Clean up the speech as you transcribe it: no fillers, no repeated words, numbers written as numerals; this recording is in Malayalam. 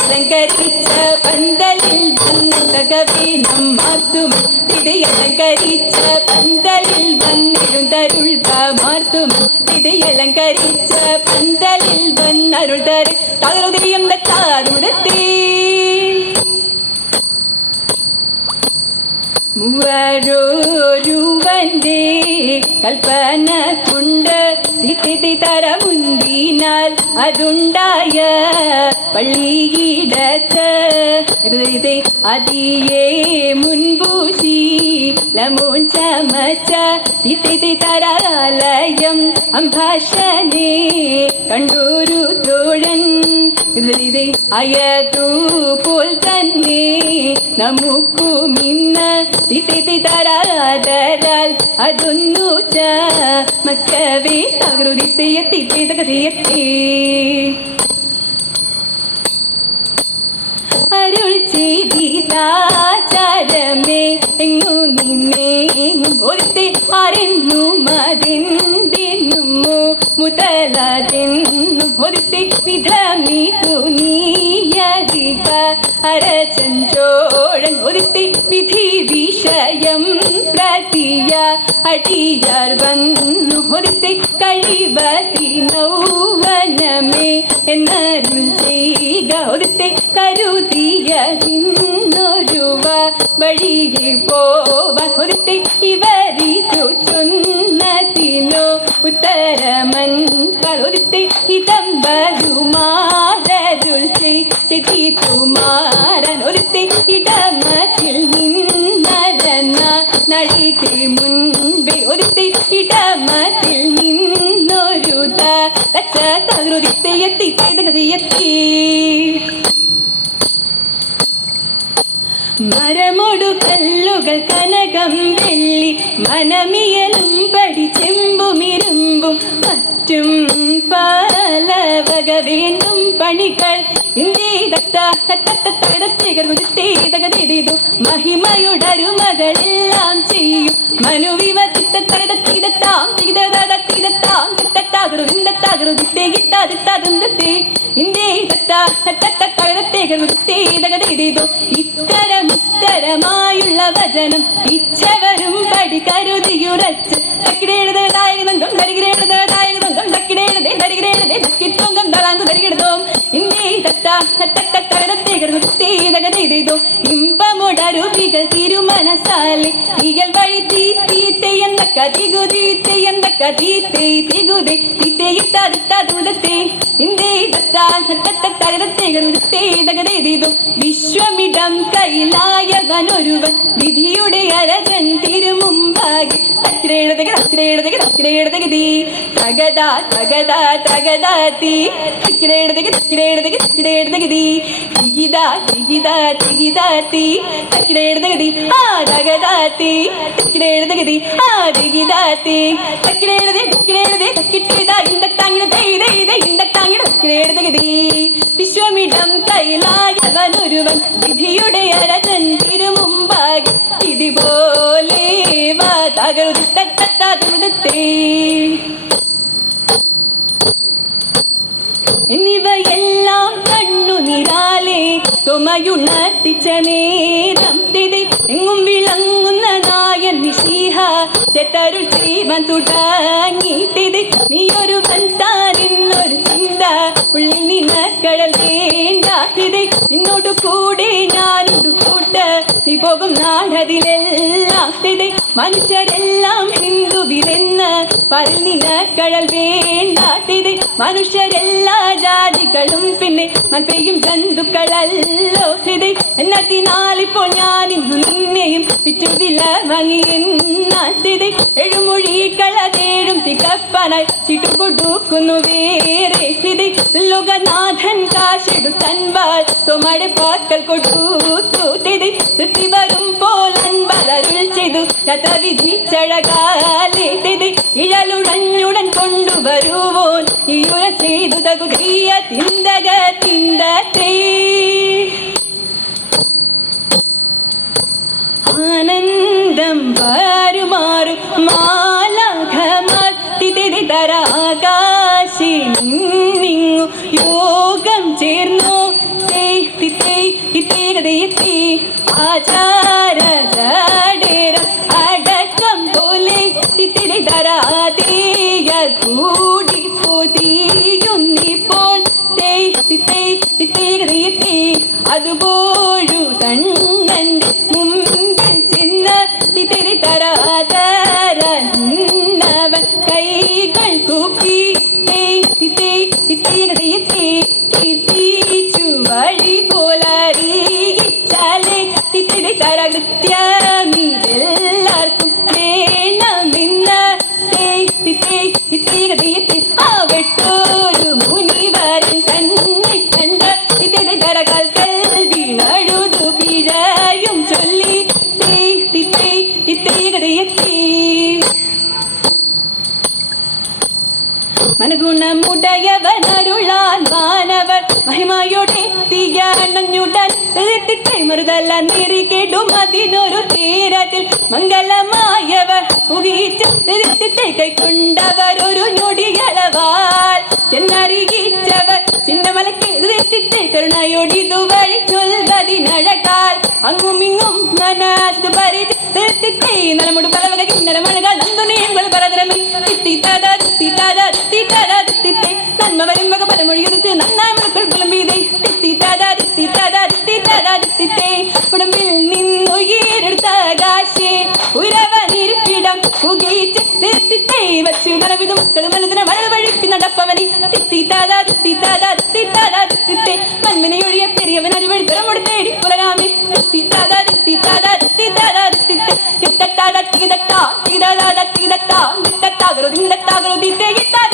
അലങ്കരിച്ച പന്തലിൽ വന്നതകവീണം മാർത്തും അലങ്കരിച്ച പന്തലിൽ വന്നിരുന്തരുൾ മാർത്തും അലങ്കരിച്ച പന്തലിൽ വന്നരുൾ തകരുദയം താരുടത്തേ മൂവരോരുവന്റെ കൽപ്പന കൊണ്ട് തര മുന്തിനാൽ അതുണ്ടായ പള്ളിയിടത്ത് അതിയെ മുൻപൂശി ലമോൻ ചമച്ച തരാലയം അംഭാഷനെ കണ്ടൊരു തോഴൻ അയതു പോൽ തന്നെ നമുക്കും ഇന്ന് തരാതരാൽ അതൊന്നു ചമക്കവേ തകൃതിയെത്തി തകതിയെത്തി അരുൾ ചെയ്താചാരമേ എങ്ങു നിന്നേ എങ്ങും ഒരുത്തി അറിഞ്ഞു മതിന്തിന്നു മുതലാതെന്നും ഒരുത്തി വിധമിതു നീയതിക അരചഞ്ചോഴൻ ഒരുത്തി വിധി വിഷയം പ്രതിയ അടിയാർ വന്നു ഒരുത്തി കഴിവതി നൗവനമേ എന്നരുൾ ചെയ്യുക ഒരുത്തി കരുതിയതിന്നൊരുവ വഴിയെ പോവാൻ ഒരുത്തി ഇവരിതു ചൊന്നതിനോ ഉത്തരമൻ ഒരുത്തി ഇതം വരുമാരരുൾ ചെയ്തുമാരൻ ഒരുത്തി ഇടമത്തിൽ നിന്നരന നഴിക്ക് മുൻപേ ഒരുത്തി ഇടമത്തിൽ നിന്നൊരു തകൃതിയെത്തി തകതിയെത്തി മരമൊടു കല്ലുകൾ കനകം വെള്ളി മനമിയലും പടി ചെമ്പുമിരുമ്പും മറ്റും പലവക വേണ്ടും പണികൾ മഹിമയുടരുമകളെല്ലാം ചെയ്യും മനുവിവത്തിത്താം ഇത്തരമുത്തരമായുള്ള വചനം ഇച്ഛവരും പടി കരുതിയുറച്ച് തക്കിടേടതായകം ധരികിടേടതായകം തക്കിടേടതേ ധരികിടേടതേ തക്കിത്തൊങ്കം തളാങ്കു ധരികിടതോം ഇമ്പമുടരുവികൾ തിരുമനസാലെ ഇയൽ വഴി തീത്തയെന്ന കതികുതീത്തയെന്ന കതീത്തേ വിശ്വമിടം കൈലായവനൊരുവൻ വിധിയുടെ അരജൻ തിരുമുമ്പാകെ ദിഗിതാത്തേ തക്കിടേടതേ തക്കിടേടതേ തക്കിട്ടേതാ ഇന്ദത്താങ്ങിടതേ ഇതേ ഇതേ ഇന്ദത്താങ്ങിട തക്കിടേടതേ വിശ്വമിടം കൈലായവനൊരുവൻ വിധിയുടെ അരജൻ തിരുമുമ്പാകെ ഇതുപോലെ വാ തകരുത്തേ എന്നിവയെല്ലാം കണ്ണുനിരാലെ തുമയുണർത്തിച്ച നേരം തിരി എങ്ങും വിളങ്ങുന്ന നായൻ മിശിഹ ചെത്തരുൾ ജീവൻ തുടങ്ങിത്തിരി നീയൊരുവൻ താനെന്നൊരു ചിന്ത ഉള്ളിൽ നിന്നക്കടൽ വേണ്ടാത്തിരി നിന്നോട് കൂടെ ഞാനൊരു കൂട്ട് നീ പോകും നാടതിലെല്ലാം തിരി മനുഷ്യരെല്ലാം ഹിന്ദുവിലെന്ന് പറഞ്ഞിനക്കടൽ വേണ്ടാത്തിരി മനുഷ്യരെല്ലാ ജാതികളും പിന്നെ മൽപ്പയും ജന്തുക്കളല്ലോ ഇത് എന്നതിനാലിപ്പോൾ ഞാൻ ഇന്നു നിന്നെയും വിറ്റു വില വാങ്ങി എന്നാത്തിത് എഴുമൊഴികള തേടും തികപ്പനായി ചിട്ടുകൊടുക്കുന്നു വേറെ ഇത് ലോകനാഥൻ കാശെടുത്തൻപാൽ തൊമടെ പാക്കൽ കൊടുത്തൂത്തിത് തൃപ്തി വരുമ്പോൾ അൻപലരുൾ ചെയ്തു കഥ വിധിച്ചഴകാലേത് ഇഴലുടഞ്ഞുടൻ കൊണ്ടുവരുവോൻ ഈയുര ചെയ്തു തകുതിയ തിന്തക തിന്തത്തേ ആനന്ദം വരുമാറു മാലാഖമാർ തിരി തരാകാശി നിങ്ങു യോഗം ചേർന്നു ആചാര ജഡേരം അടക്കം പോലെ തിരി തരാതേയ കൂടി പൊതിയുന്നിപ്പോൾ അതുപോഴു തണ്ണന്റെ മുമ്പിൽ ചെന്ന് തിരി തരാതരന്നവൻ കൈകൾ കൂപ്പി കീർത്തിച്ചു വഴി പോലറിയിച്ചാലേ തിരി തര കൃത്യമിതെല്ലാവർക്കും വേണമെന്ന് ആ വെട്ടോരു മുനിവരൻ തന്നെ കണ്ട് ഇതിലെ തരകൾ കൽവിനഴുതു പിഴയും ചൊല്ലി മനഗുണമുടയവനരുളാൻ വാനവർ മഹിമയോടെ തീയണഞ്ഞുടൻ മറുതല്ല നീറിക്കിടും അതിനൊരു തീരത്തിൽ മംഗളമായവർ ഉഗീച്ച് കൈക്കൊണ്ടവർ ഒരു ഞൊടിയളവാൽ ചെന്നറിയിച്ചവർ ചിന്നമലക്ക് കരുണയോടിതുവഴി ചൊൽവതിനഴകാൽ അങ്ങുമിങ്ങും മനസ്സു പരിചിത്തേ നലമുടു പലവക കിന്നരമഴകൾ നന്ദുനീയങ്ങൾ പരതരമിൽ നന്മ വരും വക പലമൊഴിയെടുത്ത് നന്നായി മക്കൾ പുലമ്പീതേ ഉടമ്പിൽ നിന്നുയരെടുത്ത ആകാശേ ഉരവനിരിപ്പിടം ഉഗയിച്ച് വച്ചു മറവിധ മക്കൾ മനതിനെ വഴവഴിപ്പി നടപ്പവനെ മന്മനയൊഴിയ പെരിയവൻ അരിവഴി തരമോട് തേടി പുലരാമേ ിത്ത